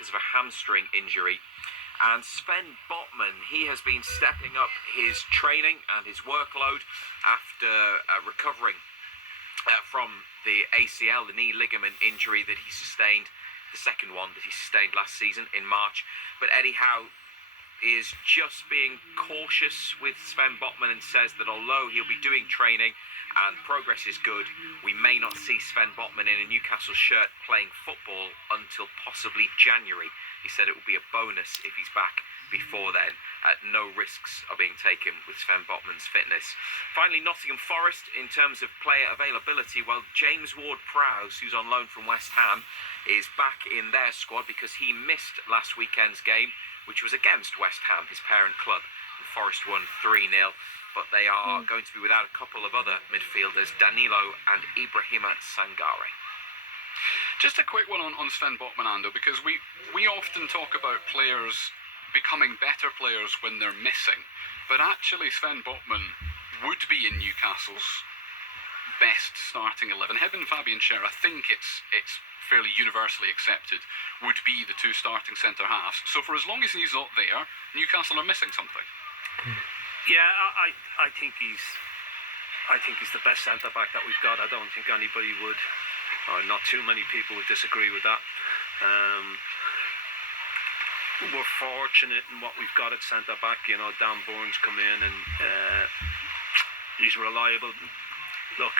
because of a hamstring injury. And Sven Botman, he has been stepping up his training and his workload after recovering from the ACL, the knee ligament injury that he sustained, the second one that he sustained last season in March. But Eddie Howe is just being cautious with Sven Botman and says that although he'll be doing training and progress is good, we may not see Sven Botman in a Newcastle shirt playing football until possibly January. He said it will be a bonus if he's back before then. No risks are being taken with Sven Botman's fitness. Finally, Nottingham Forest, in terms of player availability, well, James Ward-Prowse, who's on loan from West Ham, is back in their squad because he missed last weekend's game, which was against West Ham, his parent club. And Forest won 3-0, but they are going to be without a couple of other midfielders, Danilo and Ibrahima Sangare. Just a quick one on Sven Botman, Ando, because we often talk about players becoming better players when they're missing, but actually Sven Botman would be in Newcastle's best starting 11. Him and Fabian Schär, I think it's fairly universally accepted, would be the two starting centre halves. So for as long as he's not there, Newcastle are missing something. Yeah, I think he's the best centre back that we've got. I don't think anybody would, or not too many people would disagree with that. We're fortunate in what we've got at centre back. You know, Dan Burns come in and he's reliable. Look,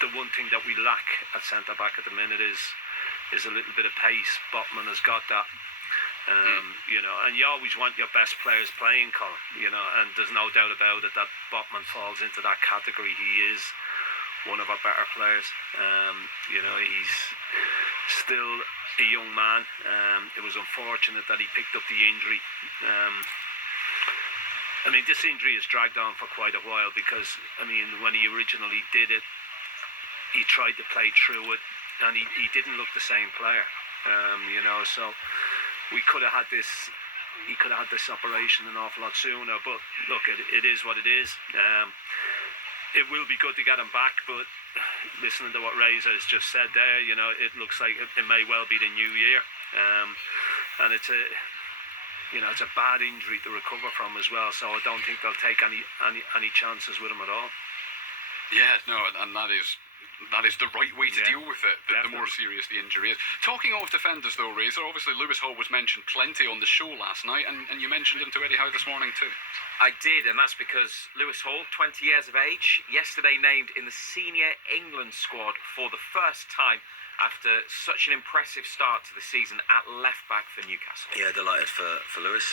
the one thing that we lack at centre back at the minute is a little bit of pace. Botman has got that. You know, and you always want your best players playing, Colin, you know, and there's no doubt about it that Botman falls into that category. He is one of our better players. You know, he's still a young man. It was unfortunate that he picked up the injury. I mean, this injury has dragged on for quite a while because, I mean, when he originally did it, he tried to play through it and he didn't look the same player. You know, so we could have had this. He could have had this operation an awful lot sooner. But look, it is what it is. It will be good to get him back. But listening to what Reza has just said there, you know, it looks like it may well be the new year. And it's a bad injury to recover from as well. So I don't think they'll take any chances with him at all. Yeah, no, and that is the right way to deal with it, the more serious the injury is. Talking of defenders though, Razor, obviously Lewis Hall was mentioned plenty on the show last night, and you mentioned him to Eddie Howe this morning too. I did, and that's because Lewis Hall, 20 years of age, yesterday named in the senior England squad for the first time after such an impressive start to the season at left back for Newcastle. Yeah, delighted for Lewis.